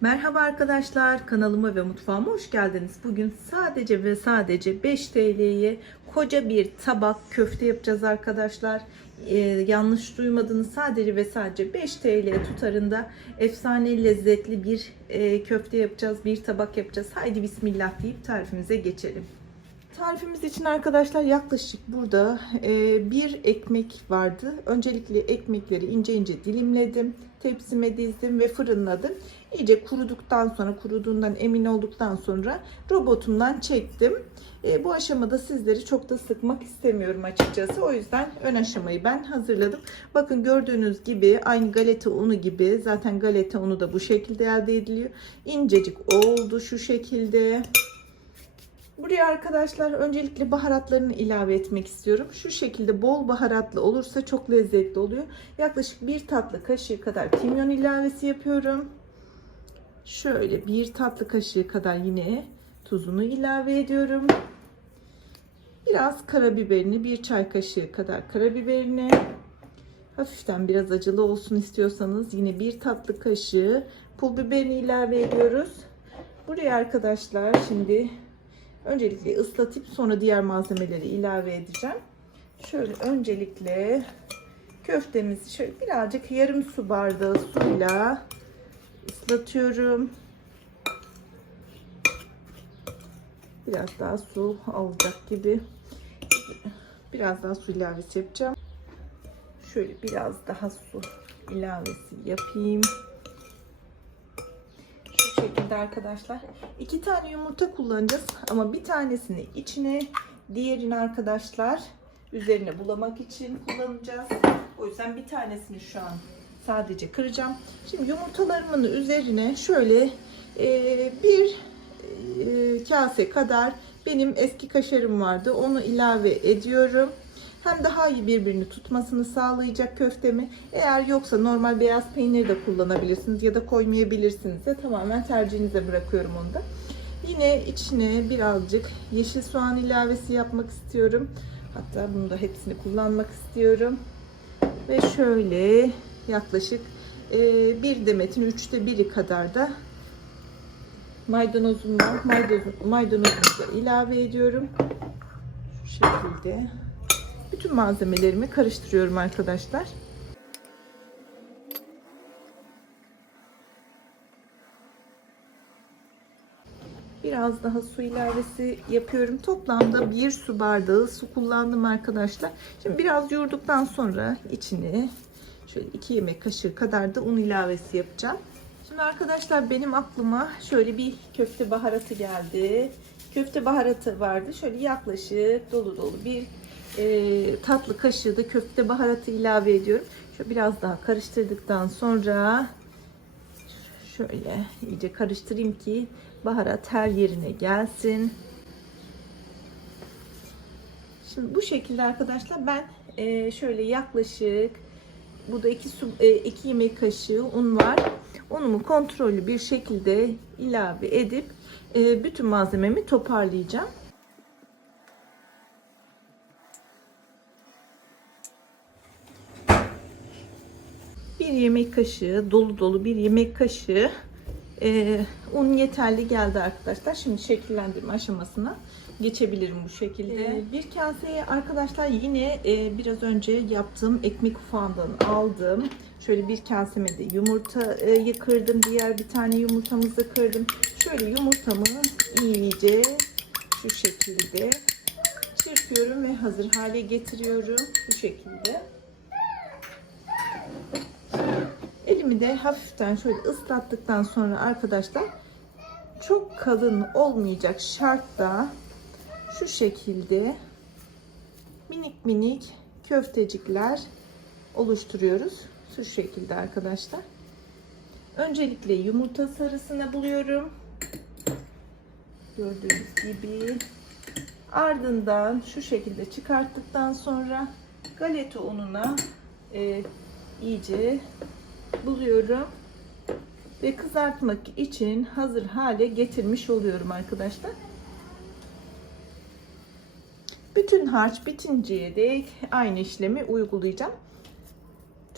Merhaba arkadaşlar kanalıma ve mutfağıma hoş geldiniz. Bugün sadece ve sadece 5 TL'ye koca bir tabak köfte yapacağız arkadaşlar. Ee, yanlış duymadınız sadece ve sadece 5 TL tutarında efsane lezzetli bir e, köfte yapacağız. Bir tabak yapacağız. Haydi bismillah deyip tarifimize geçelim. Tarifimiz için arkadaşlar yaklaşık burada e, bir ekmek vardı. Öncelikle ekmekleri ince ince dilimledim. Tepsime dizdim ve fırınladım. İyice kuruduktan sonra, kuruduğundan emin olduktan sonra robotumdan çektim. E, bu aşamada sizleri çok da sıkmak istemiyorum açıkçası. O yüzden ön aşamayı ben hazırladım. Bakın gördüğünüz gibi aynı galeta unu gibi. Zaten galeta unu da bu şekilde elde ediliyor. İncecik oldu şu şekilde. Buraya arkadaşlar öncelikle baharatlarını ilave etmek istiyorum. Şu şekilde bol baharatlı olursa çok lezzetli oluyor. Yaklaşık bir tatlı kaşığı kadar kimyon ilavesi yapıyorum. Şöyle bir tatlı kaşığı kadar yine tuzunu ilave ediyorum. Biraz karabiberini, bir çay kaşığı kadar karabiberini. Hafiften biraz acılı olsun istiyorsanız yine bir tatlı kaşığı pul biberini ilave ediyoruz. Buraya arkadaşlar şimdi Öncelikle ıslatıp sonra diğer malzemeleri ilave edeceğim. Şöyle öncelikle köftemizi şöyle birazcık yarım su bardağı suyla ıslatıyorum. Biraz daha su alacak gibi. Biraz daha su ilavesi yapacağım. Şöyle biraz daha su ilavesi yapayım şekilde arkadaşlar. iki tane yumurta kullanacağız ama bir tanesini içine diğerini arkadaşlar üzerine bulamak için kullanacağız. O yüzden bir tanesini şu an sadece kıracağım. Şimdi yumurtalarımın üzerine şöyle e, bir e, kase kadar benim eski kaşarım vardı. Onu ilave ediyorum. Hem daha iyi birbirini tutmasını sağlayacak köftemi. Eğer yoksa normal beyaz peynir de kullanabilirsiniz ya da koymayabilirsiniz de tamamen tercihinize bırakıyorum onu da. Yine içine birazcık yeşil soğan ilavesi yapmak istiyorum. Hatta bunu da hepsini kullanmak istiyorum. Ve şöyle yaklaşık e, bir demetin üçte biri kadar da maydanozum var. Maydanoz, maydanozumu da ilave ediyorum. Şu şekilde. Bütün malzemelerimi karıştırıyorum arkadaşlar. Biraz daha su ilavesi yapıyorum. Toplamda bir su bardağı su kullandım arkadaşlar. Şimdi biraz yoğurduktan sonra içine şöyle iki yemek kaşığı kadar da un ilavesi yapacağım. Şimdi arkadaşlar benim aklıma şöyle bir köfte baharatı geldi. Köfte baharatı vardı. Şöyle yaklaşık dolu dolu bir e, tatlı kaşığı da köfte baharatı ilave ediyorum. Şöyle biraz daha karıştırdıktan sonra şöyle iyice karıştırayım ki baharat her yerine gelsin. Şimdi bu şekilde arkadaşlar ben e, şöyle yaklaşık bu da 2 su 2 yemek kaşığı un var. Unumu kontrollü bir şekilde ilave edip e, bütün malzememi toparlayacağım. Bir yemek kaşığı dolu dolu bir yemek kaşığı e, un yeterli geldi arkadaşlar. Şimdi şekillendirme aşamasına geçebilirim bu şekilde. E, bir kaseye arkadaşlar yine e, biraz önce yaptığım ekmek ufağından aldım. Şöyle bir kaseme de yumurtayı kırdım. Diğer bir tane yumurtamızı kırdım. Şöyle yumurtamı iyice şu şekilde çırpıyorum ve hazır hale getiriyorum. Bu şekilde. Elimi de hafiften şöyle ıslattıktan sonra arkadaşlar çok kalın olmayacak şartta şu şekilde minik minik köftecikler oluşturuyoruz. Şu şekilde arkadaşlar. Öncelikle yumurta sarısını buluyorum. Gördüğünüz gibi. Ardından şu şekilde çıkarttıktan sonra galeta ununa e, iyice buluyorum ve kızartmak için hazır hale getirmiş oluyorum arkadaşlar. Bütün harç bitinceye dek aynı işlemi uygulayacağım.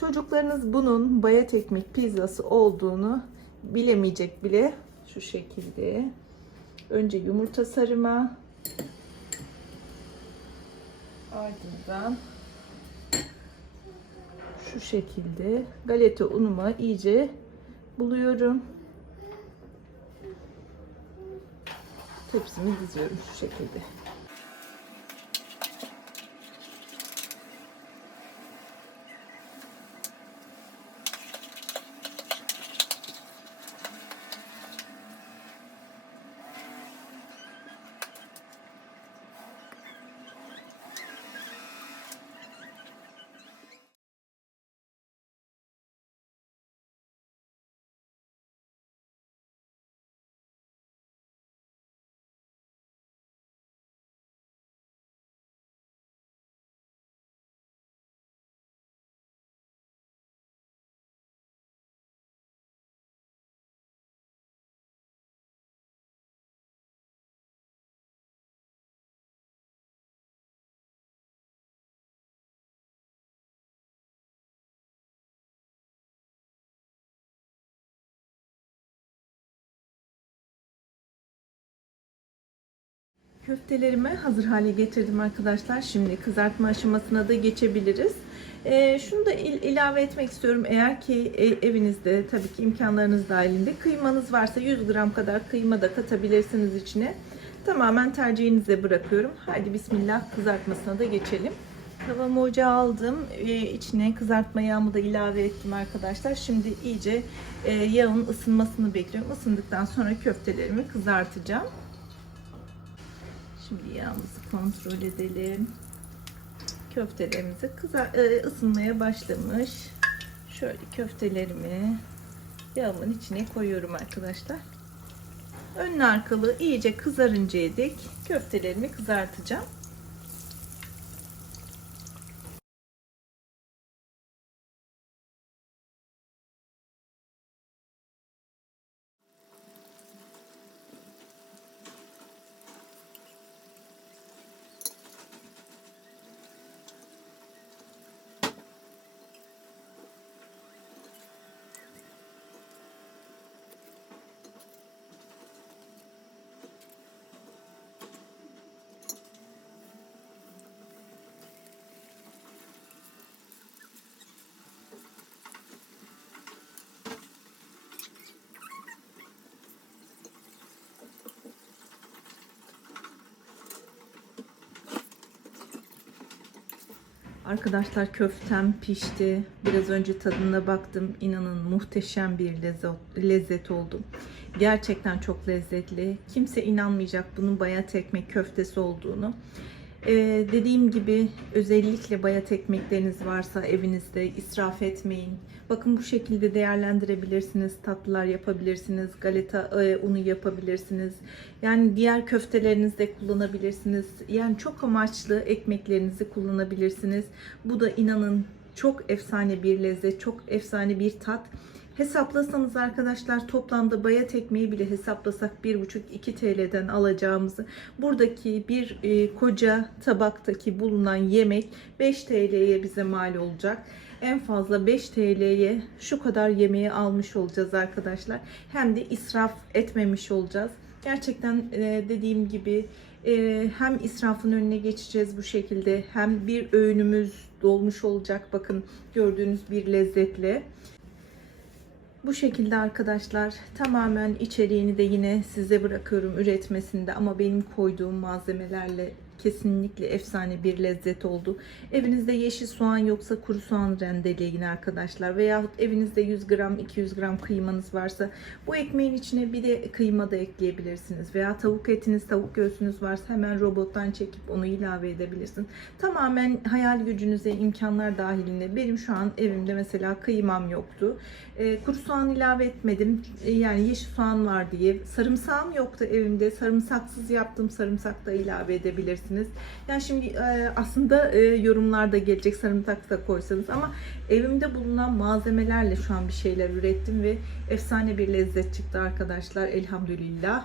Çocuklarınız bunun bayat ekmek pizzası olduğunu bilemeyecek bile. Şu şekilde. Önce yumurta sarıma. Ardından şu şekilde galeta unuma iyice buluyorum. Tepsimi diziyorum şu şekilde. Köftelerimi hazır hale getirdim arkadaşlar. Şimdi kızartma aşamasına da geçebiliriz. Ee, şunu da il- ilave etmek istiyorum. Eğer ki e- evinizde tabii ki imkanlarınız dahilinde kıymanız varsa 100 gram kadar kıyma da katabilirsiniz içine. Tamamen tercihinize bırakıyorum. Haydi bismillah kızartmasına da geçelim. Tavamı ocağa aldım. Ee, içine kızartma yağımı da ilave ettim arkadaşlar. Şimdi iyice e, yağın ısınmasını bekliyorum. Isındıktan sonra köftelerimi kızartacağım. Şimdi yağımızı kontrol edelim. Köftelerimiz kızar, e, ısınmaya başlamış. Şöyle köftelerimi yağımın içine koyuyorum arkadaşlar. Önlü arkalı iyice kızarıncaya dek köftelerimi kızartacağım. Arkadaşlar köftem pişti. Biraz önce tadına baktım. İnanın muhteşem bir lezzet, lezzet oldu. Gerçekten çok lezzetli. Kimse inanmayacak bunun bayat ekmek köftesi olduğunu. Ee, dediğim gibi özellikle bayat ekmekleriniz varsa evinizde israf etmeyin. Bakın bu şekilde değerlendirebilirsiniz. Tatlılar yapabilirsiniz. Galeta e, unu yapabilirsiniz. Yani diğer köftelerinizde kullanabilirsiniz. Yani çok amaçlı ekmeklerinizi kullanabilirsiniz. Bu da inanın çok efsane bir lezzet, çok efsane bir tat. Hesaplasanız arkadaşlar toplamda bayat ekmeği bile hesaplasak 1,5-2 TL'den alacağımızı buradaki bir e, koca tabaktaki bulunan yemek 5 TL'ye bize mal olacak. En fazla 5 TL'ye şu kadar yemeği almış olacağız arkadaşlar. Hem de israf etmemiş olacağız. Gerçekten e, dediğim gibi e, hem israfın önüne geçeceğiz bu şekilde hem bir öğünümüz dolmuş olacak. Bakın gördüğünüz bir lezzetle. Bu şekilde arkadaşlar tamamen içeriğini de yine size bırakıyorum üretmesinde ama benim koyduğum malzemelerle kesinlikle efsane bir lezzet oldu. Evinizde yeşil soğan yoksa kuru soğan rendeleyin arkadaşlar. Veyahut evinizde 100 gram 200 gram kıymanız varsa bu ekmeğin içine bir de kıyma da ekleyebilirsiniz. Veya tavuk etiniz tavuk göğsünüz varsa hemen robottan çekip onu ilave edebilirsin. Tamamen hayal gücünüze imkanlar dahilinde. Benim şu an evimde mesela kıymam yoktu. E, kuru soğan ilave etmedim. E, yani yeşil soğan var diye. Sarımsağım yoktu evimde. Sarımsaksız yaptım. Sarımsak da ilave edebilirsiniz. Yani şimdi e, aslında e, yorumlarda gelecek sarımsak da koysanız ama evimde bulunan malzemelerle şu an bir şeyler ürettim ve efsane bir lezzet çıktı arkadaşlar. Elhamdülillah.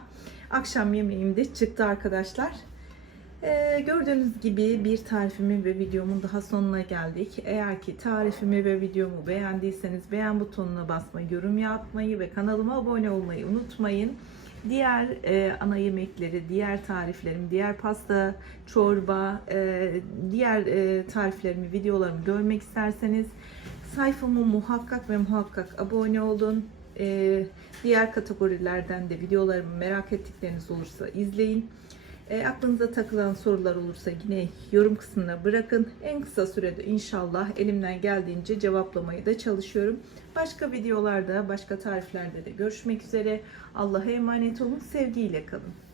Akşam yemeğim de çıktı arkadaşlar. Ee, gördüğünüz gibi bir tarifimin ve videomun daha sonuna geldik. Eğer ki tarifimi ve videomu beğendiyseniz beğen butonuna basmayı, yorum yapmayı ve kanalıma abone olmayı unutmayın. Diğer e, ana yemekleri, diğer tariflerimi, diğer pasta, çorba, e, diğer e, tariflerimi, videolarımı görmek isterseniz sayfama muhakkak ve muhakkak abone olun. E, diğer kategorilerden de videolarımı merak ettikleriniz olursa izleyin. E, aklınıza takılan sorular olursa yine yorum kısmına bırakın. En kısa sürede inşallah elimden geldiğince cevaplamaya da çalışıyorum. Başka videolarda, başka tariflerde de görüşmek üzere. Allah'a emanet olun. Sevgiyle kalın.